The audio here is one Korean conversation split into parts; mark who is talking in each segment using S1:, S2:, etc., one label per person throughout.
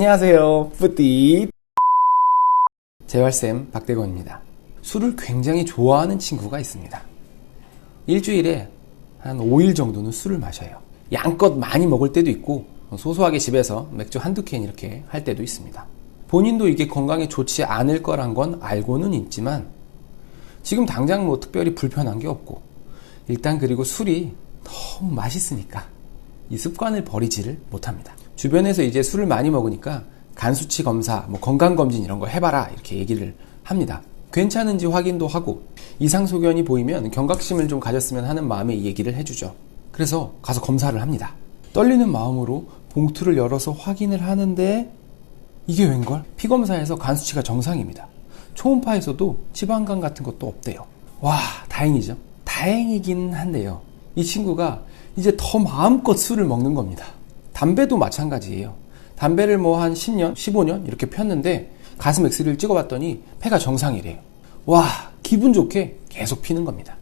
S1: 안녕하세요. 뿌띠. 재활쌤 박대건입니다. 술을 굉장히 좋아하는 친구가 있습니다. 일주일에 한 5일 정도는 술을 마셔요. 양껏 많이 먹을 때도 있고, 소소하게 집에서 맥주 한두 캔 이렇게 할 때도 있습니다. 본인도 이게 건강에 좋지 않을 거란 건 알고는 있지만, 지금 당장 뭐 특별히 불편한 게 없고, 일단 그리고 술이 너무 맛있으니까 이 습관을 버리지를 못합니다. 주변에서 이제 술을 많이 먹으니까 간 수치 검사, 뭐 건강 검진 이런 거 해봐라 이렇게 얘기를 합니다. 괜찮은지 확인도 하고 이상 소견이 보이면 경각심을 좀 가졌으면 하는 마음에 이 얘기를 해주죠. 그래서 가서 검사를 합니다. 떨리는 마음으로 봉투를 열어서 확인을 하는데 이게 웬걸? 피 검사에서 간 수치가 정상입니다. 초음파에서도 지방간 같은 것도 없대요. 와, 다행이죠. 다행이긴 한데요. 이 친구가 이제 더 마음껏 술을 먹는 겁니다. 담배도 마찬가지예요. 담배를 뭐 한 10년, 15년 이렇게 폈는데 가슴 엑스를 찍어봤더니 폐가 정상이래요. 와, 기분 좋게 계속 피는 겁니다.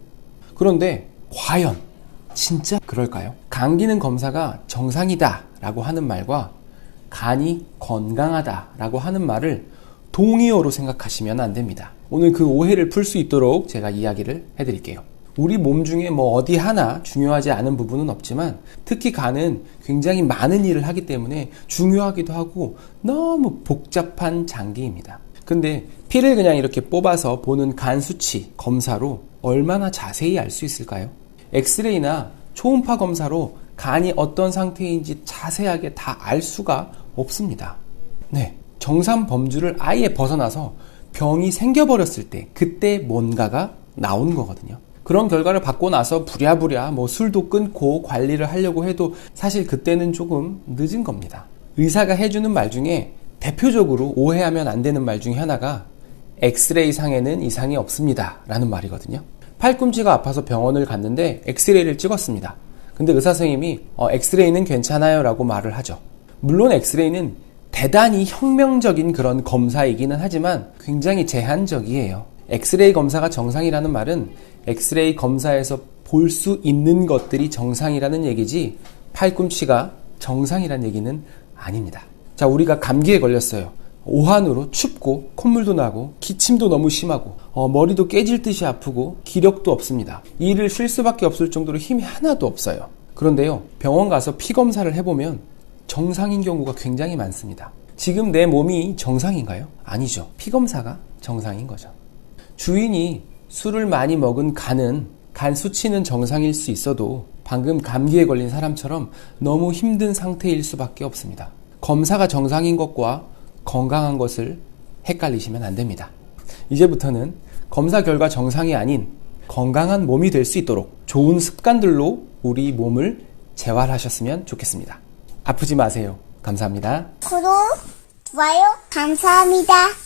S1: 그런데 과연 진짜 그럴까요? 간 기능 검사가 정상이다 라고 하는 말과 간이 건강하다 라고 하는 말을 동의어로 생각하시면 안 됩니다. 오늘 그 오해를 풀 수 있도록 제가 이야기를 해드릴게요. 우리 몸 중에 뭐 어디 하나 중요하지 않은 부분은 없지만 특히 간은 굉장히 많은 일을 하기 때문에 중요하기도 하고 너무 복잡한 장기입니다. 근데 피를 그냥 이렇게 뽑아서 보는 간 수치 검사로 얼마나 자세히 알 수 있을까요? 엑스레이나 초음파 검사로 간이 어떤 상태인지 자세하게 다 알 수가 없습니다. 네. 정상 범주를 아예 벗어나서 병이 생겨버렸을 때 그때 뭔가가 나오는 거거든요. 그런 결과를 받고 나서 부랴부랴 뭐 술도 끊고 관리를 하려고 해도 사실 그때는 조금 늦은 겁니다. 의사가 해주는 말 중에 대표적으로 오해하면 안 되는 말 중에 하나가 엑스레이 상에는 이상이 없습니다. 라는 말이거든요. 팔꿈치가 아파서 병원을 갔는데 엑스레이를 찍었습니다. 근데 의사 선생님이 어, 엑스레이는 괜찮아요 라고 말을 하죠. 물론 엑스레이는 대단히 혁명적인 그런 검사이기는 하지만 굉장히 제한적이에요. 엑스레이 검사가 정상이라는 말은 엑스레이 검사에서 볼 수 있는 것들이 정상이라는 얘기지 팔꿈치가 정상이라는 얘기는 아닙니다. 자, 우리가 감기에 걸렸어요. 오한으로 춥고 콧물도 나고 기침도 너무 심하고 어, 머리도 깨질 듯이 아프고 기력도 없습니다. 일을 쉴 수밖에 없을 정도로 힘이 하나도 없어요. 그런데요, 병원 가서 피 검사를 해보면 정상인 경우가 굉장히 많습니다. 지금 내 몸이 정상인가요? 아니죠. 피 검사가 정상인 거죠. 주인이 술을 많이 먹은 간은 간 수치는 정상일 수 있어도 방금 감기에 걸린 사람처럼 너무 힘든 상태일 수밖에 없습니다. 검사가 정상인 것과 건강한 것을 헷갈리시면 안 됩니다. 이제부터는 검사 결과 정상이 아닌 건강한 몸이 될 수 있도록 좋은 습관들로 우리 몸을 재활하셨으면 좋겠습니다. 아프지 마세요. 감사합니다.
S2: 구독, 좋아요, 감사합니다.